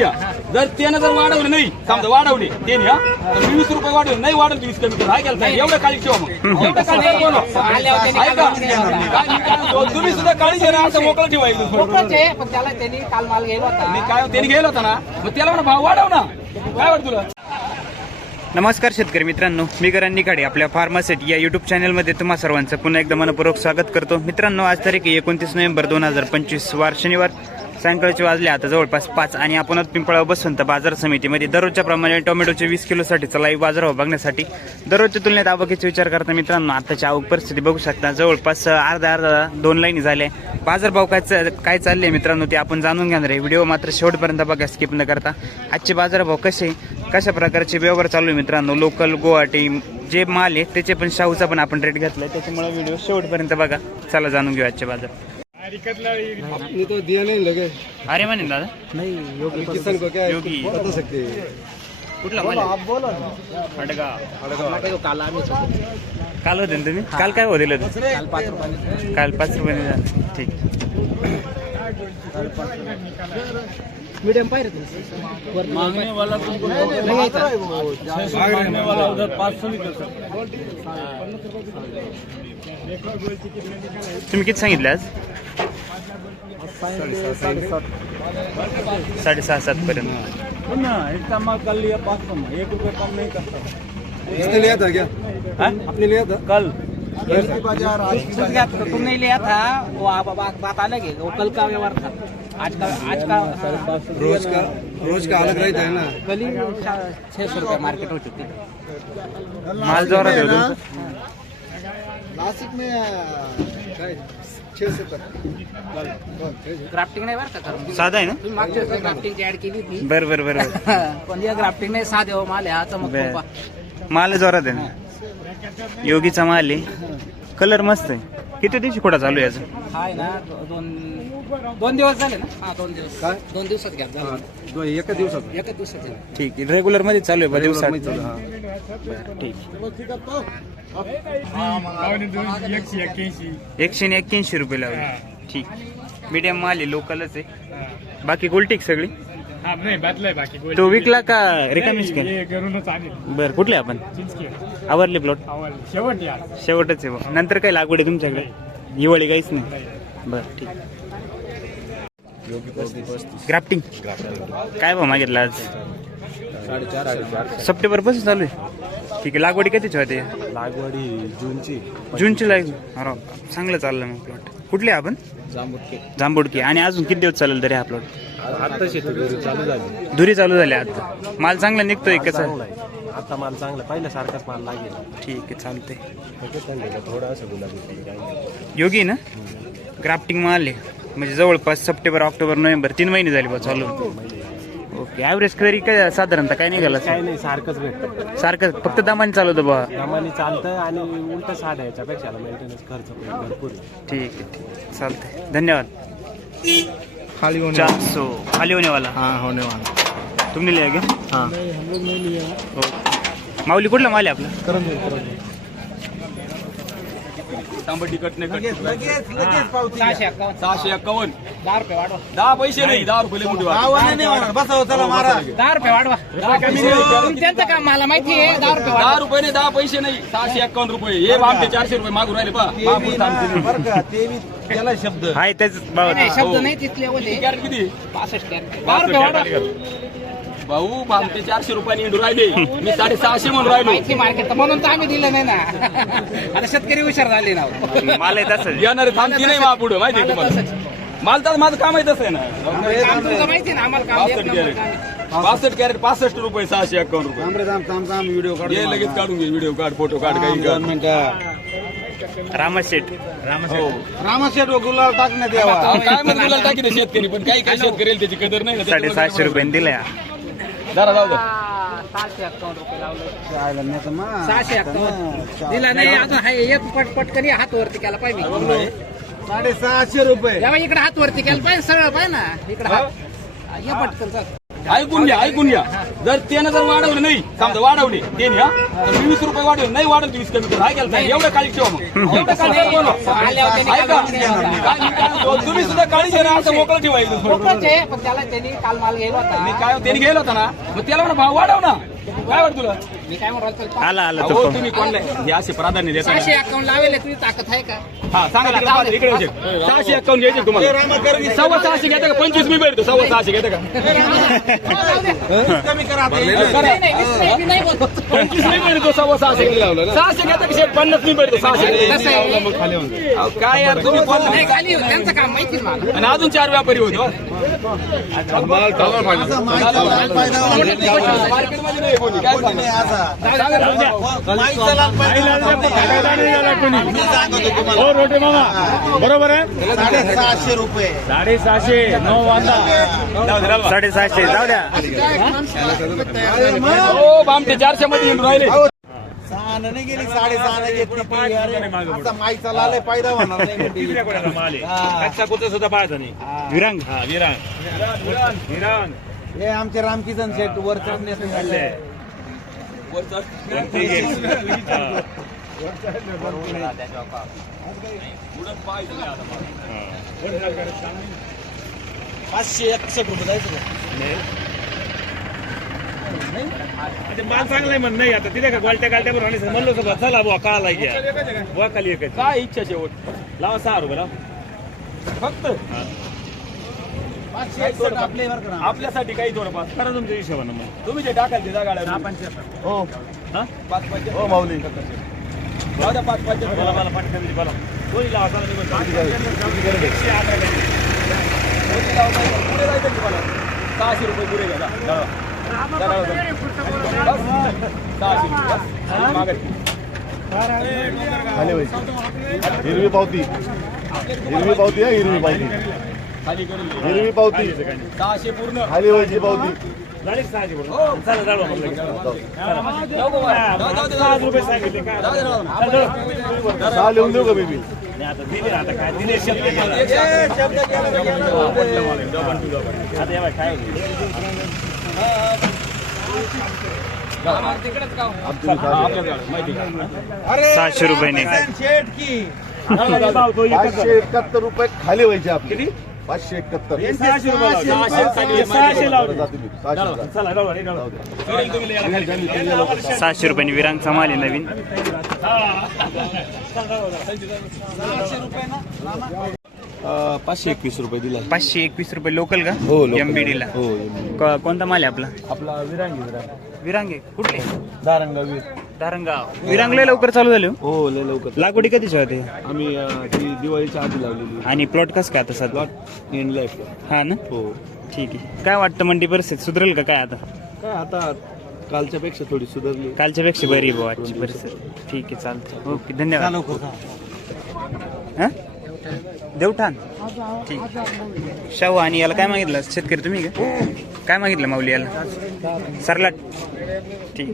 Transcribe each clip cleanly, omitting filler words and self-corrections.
घ्या. जर त्यानं जर वाढवले नाही, समजा वाढवले त्याने तर 20 रुपये वाढवले, नाही वाढवले 20 कमी करा. ऐकायला साहेब एवढं काळजी ठेवा. मग एवढं काळजी बोला तुम्ही सुद्धा काळजी घ्या ना. असं मोकळं ठेवायचं. मी काय त्यांनी गेला होता ना, मग त्याला म्हणा भाव वाढव ना. काय वाटतं तुला? नमस्कार शेतकरी मित्रांनो, मी करण निखाडे आपल्या फार्मासिटी या यूट्यूब चॅनलमध्ये तुम्हा सर्वांचं पुन्हा एकदा मनपूर्वक स्वागत करतो. मित्रांनो, आज तारीख 29 नोव्हेंबर 2025 वार शनिवार सायंकाळचे वाजले आता जवळपास 5 आणि आपण पिंपळा बसवंत बाजार समितीमध्ये दररोजच्या प्रमाणे टोमॅटोचे 20 किलोसाठीचा लाईव्ह बाजारभाव बघण्यासाठी दररोजच्या तुलनेत आवकीचा विचार करता मित्रांनो आताची आवक परिस्थिती बघू शकता. जवळपास अर्धा 2 लाईनी झाल्या. बाजारभाव काय चालले मित्रांनो ते आपण जाणून घेणार आहे. व्हिडिओ मात्र शेवटपर्यंत बघा, स्किप न करता. आजचे बाजारभाव कशा प्रकारचे व्यवहार चालू आहे मित्रांनो, लोकल गुवाहाटी जे माल आहे त्याचे पण शाहूचा पण आपण रेट घेतलाय, त्याच्यामुळे व्हिडिओ शेवटपर्यंत बघा. चला जाणून घेऊ आजचे बाजार. आपने तो दिया नहीं लगे. अरे म्हणे दादा नहीं योगी किसान को क्या योगी बता सकते. कुठला माल आप बोला अडगाव काल आम्ही काल होते ना तुम्ही? काल काय होते काल 5 रुपये. काल 5 रुपये. ठीक. मीडियम पाहिजे मांगने वाला तुमको मांगने वाला उधर 500 निकल सकता. तुम्ही किती सांगितले आज? 6.5-7 पर्यंत. ना इतना माल कर लिया 500 में 1 रुपये कम नहीं करता. इसने लिया था क्या? आपने लिया था कल? तुमने लिया था वो बात अलग है, वो कल का व्यवहार था. आज का रोज का अलग रहता है ना. कल ही 600 रुपये मार्केट हो चुकी है. माल जोरात आहे तुमचा? नासिक में 600 तक. ग्राफ्टिंग नाही बरं का करून. साधा आहे ना? तुम्ही मागच्या वेळेस ग्राफ्टिंगची ऍड केली होती, बरं पण या ग्राफ्टिंग नाही साधे हो माल आहे हा चमक. माल जोरात आहे ना? योगीचा माल आहे, कलर मस्त आहे. किती दिवशी खोडा चालू आहे याचा? हाय ना 2 दिवस झाले ना. हा 2 दिवस. काय? 2 दिवसात घ्या. एका दिवसात. एका दिवसात झाले. ठीक आहे. रेग्युलर मध्ये चालू आहे दिवसात? ठीक. 181 रुपये लावले. ठीक. मीडियम माल आहे, लोकलच आहे. बाकी गोल्टिक सगळी तो विकला का रिकामीच का? बरं, कुठले आपण आवरले प्लॉट? शेवटच आहे. नंतर काय लागवड आहे तुमच्याकडे? हिवाळी काहीच नाही. बरं, ठीक. ग्राफ्टिंग काय भाव मागितला आज? 4.5 सप्टेंबर पासून चालू आहे. ठीक आहे. लागवडी कधीची होते? लागवडी जूनची लागली. अरे चांगलं चाललं मग प्लॉट. कुठले आपण? जांबुडके. आणि अजून किती दिवस चालेल तरी हा प्लॉट? आता शेती चालू झाली. धुरी चालू झाली आता. माल चांगला निघतोय कसा? आता माल चांगला पहिल्यासारखाच माल लागेल. ठीक आहे, चालतंय. थोडा असं गुलाबी योगी ना ग्राफ्टिंग माल आहे म्हणजे जवळपास सप्टेंबर ऑक्टोबर नोव्हेंबर 3 महिने झाले बा चालू. ओके. ॲव्हरेज करी काय साधारणतः काय निघाला? काय नाही, सारखंच भेटतं. सारखं फक्त दमाने चालवतं बा? दमाने चालतं आणि उलट साधा याच्यापेक्षा मेंटेनन्स खर्च भरपूर. ठीक आहे, ठीक. चालतंय. धन्यवाद. खाली 400 खाली होने वाला. हाँ होने वाला. तुमने लिया क्या? हाँ हम लोग नहीं लिया. ओके. माऊली कुठला माल आहे आपला? करंजी. तांबट तिकट नाही. 651. 651. 10 रुपये वाढवा. 10 पैसे नाही, 10 रुपये मोठी वाढ. 10 रुपये वाढवा. त्यांचं काम मला माहिती आहे. 10 रुपये 10 रुपये नाही, 10 पैसे नाही. 651 रुपये. हे आमचे 400 रुपये मागून राहिले पा. त्याला शब्द हाय त्याच भाव. नाही, शब्द नाही तिथले ओले. कॅरेट किती? 65 कॅरेट. 10 रुपये वाढवा. भाऊ आमचे 400 रुपयाने इंडू राहिले, मी 650 म्हणून राहिलो. माहिती मार्केट म्हणून तर आम्ही दिलं नाही ना. आता शेतकरी हुशार झाले ना. माल आहे तसं. येणारे थांबती नाही मा पुढे माहिती आहे तुम्हाला. माल तर माझं काम आहे तसं आहे ना. काम तुमचं माहिती ना आम्हाला. काम 62 कॅरेट 65 रुपये. 651 रुपये. व्हिडिओ ये लगेच काढून घे. व्हिडिओ काढ, फोटो काढ, काही काढ. रामाशेठ रामाशेठ गुलाल टाकण्यात यावा. काय म्हणून तुला टाकी दे शेतकरी, पण काही शेतकरी त्याची कदर नाही ना. 750 रुपये दिले. जरा जाऊ दे. 651 रुपये लावलं. 651 दिला नाही अजून. हाय एक पटकन हात वरती केला पाहिजे. 650 रुपये. इकडे हात वरती केला पाहिजे. सरळ पाहिजे ना इकडे हात. ये पटकन. ऐकून घ्या, ऐकून घ्या. जर त्यानं जर वाढवलं नाही समजा वाढवले त्याने तर मी 20 रुपये वाढवले नाही वाढवलं 20 कमी करू. काय केलं साहेब? एवढं काळजी ठेवा मग एवढं काळजी बोला तुम्ही सुद्धा काळजी घ्या असं मोकळं ठेवायचं लोकच आहे, पण त्याला त्यांनी काल माल गेला होता. मी काय त्यांनी गेला होता ना मग त्याला म्हणा भाव वाढव ना. काय वाटत तुला? मी काय म्हणतो आला आला हो तो तुम्ही कोणला हे असे प्राधान्य देता 600 अकाउंट लावेल तुझी ताकद आहे का? हा सांगा तिकडे पाहा, इकडे येऊ शकतो. 600 अकाउंट घ्यायचे तुम्हाला 650 घेता का 25 मी भेटतो 650 घेता का कमी करा नाही, नाही, वीस नाही बोलतो. 25 मी भेटतो 650 घेता की 50 मी भेटतो 600 कसं आहे? अहो, काय यार तुम्ही बोलला नाही, खाली त्यांचं काम माहिती आहे मला. आणि अजून 4 व्यापारी होतो मार्केटमध्ये नाही कोणी. काय सांगा? हो रोटे मामा बरोबर आहे 750 रुपये 750 9 वांदा 750 जाऊ द्या. हो बामटे 400 मध्ये येऊन राहिले 6 नाही गेली 6.5 घेतली आता माई चालले फायदा होणार नाही सुद्धा पाहायचं नाही विरांग विरांग हे आमचे रामकिशन शेट वर चढण्यासाठी माल चांगलाय म्हण नाही आता तिथे का गोलट्या गालट्या बरोबर आणि म्हणलो सगळं चला बुवा का आला घ्या बुवा खाली एक काय इच्छा शेवट लावा 6 रुपये लावा फक्त 561 आपले वर करा आपल्यासाठी काही थोडंफार करा तुमच्या हिशोबानं मग तुम्ही जे टाकाल ते गाड्या हो हा 5 हो माऊली जाऊ द्या 5 बोला मला पाठवून दे बोला कोणी लावा चला निघून जा. 600 रुपये पुरे घ्या जा. जा. 600 रुपये बस. मागं. खाली व्हायची हिरवी पावती हिरवी पावती आहे हिरवी पावती खाली करून घे. हिरवी पावती 600 पूर्ण खाली व्हायची पावती झाली 6 रुपये चला जाऊ आपण लगेच. जाऊ गो बाहेर. जाऊ, जाऊ, जाऊ. 6 रुपये सांगितले काय जाऊ दे, जाऊ दे. 6 लिहून देऊ का बेबी नाही, आता दिले आता काय दिले शब्द गेला. आता हे बघ, काय तिकडेच गाव. आपल्याकडे माहिती का? 700 रुपये शेट की भाव तो एकच आहे. 571 रुपये खाली व्हायचे आपली 571 600 रुपये लावले. 600 लावले. चला जाऊ दे, जाऊ दे. 700 रुपयांनी विरांगचा माल आहे नवीन 521 रुपये दिला 521 रुपये लोकल का हो, local. MBD ला हो कोणता माल आहे आपला आपला विरांगी विरांगे कुठले दारंगावी धारणगाव विरांगले लवकर चालू झाले हो. हो लय लवकर लागवडी कधीच होते आम्ही ती दिवाळीच्या आधी लावलेली आणि प्लॉट कसं काय आता सध्या प्लॉट एंड लाईफ हा ना हो ठीक आहे काय वाटतं मंडी परिस्थिती सुधरेल का काय आता काय आता कालच्या पेक्षा थोडी सुधारली कालच्या पेक्षा बरी आहे आजची परिस्थिती ठीक आहे चालतं ओके धन्यवाद हा देवठाण ठीक शाहू आणि याला काय मागितलं शेतकरी तुम्ही का काय मागितलं माऊली याला सरलाट ठीक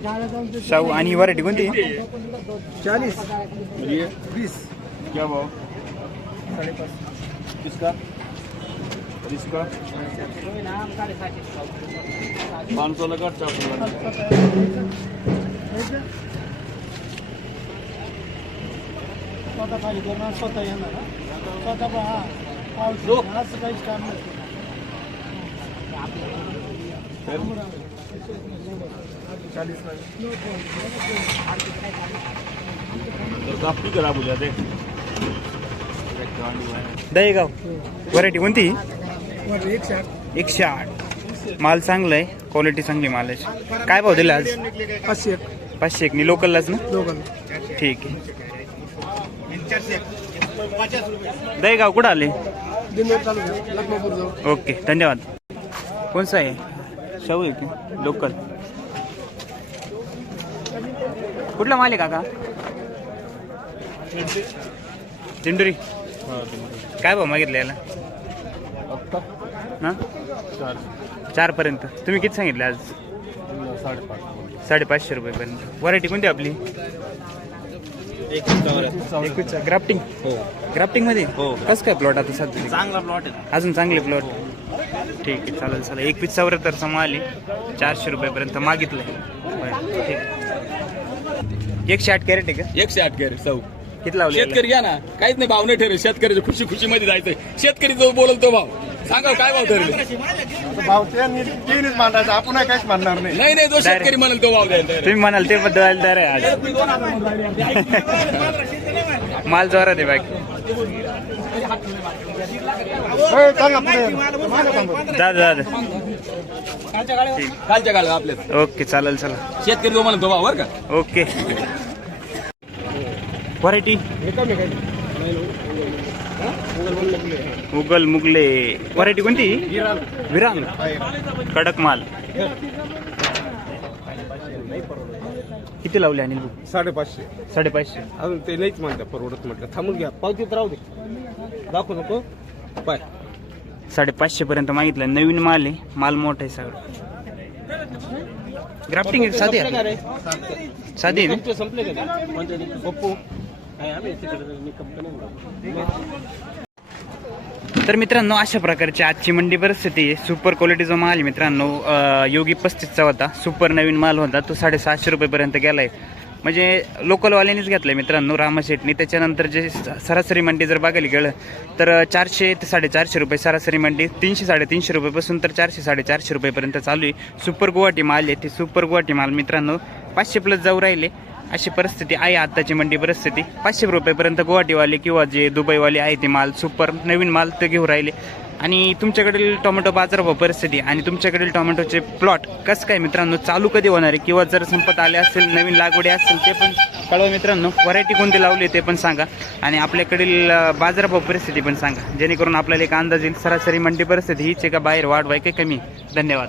शाहू आणि ही व्हरायटी कोणती 40 20 क्या भाव? किसका इसका 500 लगा 400 लगा. स्वतः खाली करणार स्वतः येणार स्वतः पाऊस असं काहीच काम नाही कापी करा बोला ते दहेगाव व्हरायटी कोणती 108 माल चांगला आहे क्वालिटी चांगली मालाची काय भाव दिला आज 501 नी लोकललाच ना ठीक आहे दहेगाव कुठं आले ओके धन्यवाद कोणसा आहे शाहू आहे की लोकल कुठला माल आहे काका चिंडुरी काय भाव मागितलं याला हा 4 पर्यंत तुम्ही किती सांगितले आज 550 रुपयेपर्यंत व्हरायटी कोणती आपली ग्राफ्टिंग हो ग्राफ्टिंग मध्ये हो कसं काय प्लॉट आता सध्या चांगला प्लॉट आहे अजून चांगले प्लॉट ठीक आहे, चालेल चालेल. 2174चा माल आहे, 400 रुपयापर्यंत मागितलंय. बरं, ठीक आहे. 108 कॅरेट आहे का? 108 कॅरेट सौ. किती लावले? शेतकरी घ्या ना, काहीच नाही भाव नाही ठरेल. शेतकऱ्याच्या खुशी खुशी मध्ये जायचंय. शेतकरी जो बोलल तो भाव सांगा, काय भाव ठरेल? भाव तीनच मांडायचं, आपण काहीच मानणार नाही. नाही नाही, जो शेतकरी म्हणाल तो भाव द्यायला. तुम्ही म्हणाल ते बद्दल दर आहे आज. माल जोरात आहे बाकी. दादा कालच्या काळात आपल्या ओके, चालेल चला. शेतकरी जो म्हणाल तो भाव बरं का. ओके. व्हरायटी उगल मुगले. व्हरायटी कोणती? विरांग. कडक माल. किती लावले अनिल भाऊ? 550. 550. अजून ते नाहीच म्हणतात परवडत. म्हटलं थांबून घ्या, पावतीत राहू दे, दाखवू नको. पाय 550 पर्यंत मागितलं. नवीन माल आहे, माल मोठा आहे सगळं. ग्राफ्टिंग साधी आहे, साधी आहे. संपले का पप्पू? तर मित्रांनो, अशा प्रकारची आजची मंडी परिस्थिती आहे. सुपर क्वालिटीचा माल आहे मित्रांनो. योगी 35चा होता, सुपर नवीन माल होता, तो 750 रुपयेपर्यंत गेलाय. म्हणजे लोकलवाल्यांनीच घेतलाय मित्रांनो, रामाशेटनी. त्याच्यानंतर जे सरासरी मंडी जर बघायला गेलं तर 400 ते 450 रुपये सरासरी मंडी. 300-350 रुपयापासून तर 400-450 रुपयेपर्यंत चालू आहे. सुपर गुवाहाटी माल आहे, ते सुपर गुवाहाटी माल मित्रांनो 500+ जाऊ राहिले. अशी परिस्थिती आहे आत्ताची मंडी परिस्थिती. 500 रुपयेपर्यंत गुवाहाटीवाले किंवा जे दुबईवाले आहे ते माल सुपर नवीन माल ते घेऊन राहिले. आणि तुमच्याकडील टोमॅटो बाजारभाव परिस्थिती आणि तुमच्याकडील टोमॅटोचे प्लॉट कसं काय मित्रांनो, चालू कधी होणार आहे किंवा जर संपत आले असेल, नवीन लागवडी असेल ते पण कळवा मित्रांनो. व्हरायटी कोणती लावली ते पण सांगा आणि आपल्याकडील बाजारभाव परिस्थिती पण सांगा, जेणेकरून आपल्याला एक अंदाज येईल सरासरी मंडी परिस्थिती हीच आहे का, बाहेर वाढ वाय काही कमी. धन्यवाद.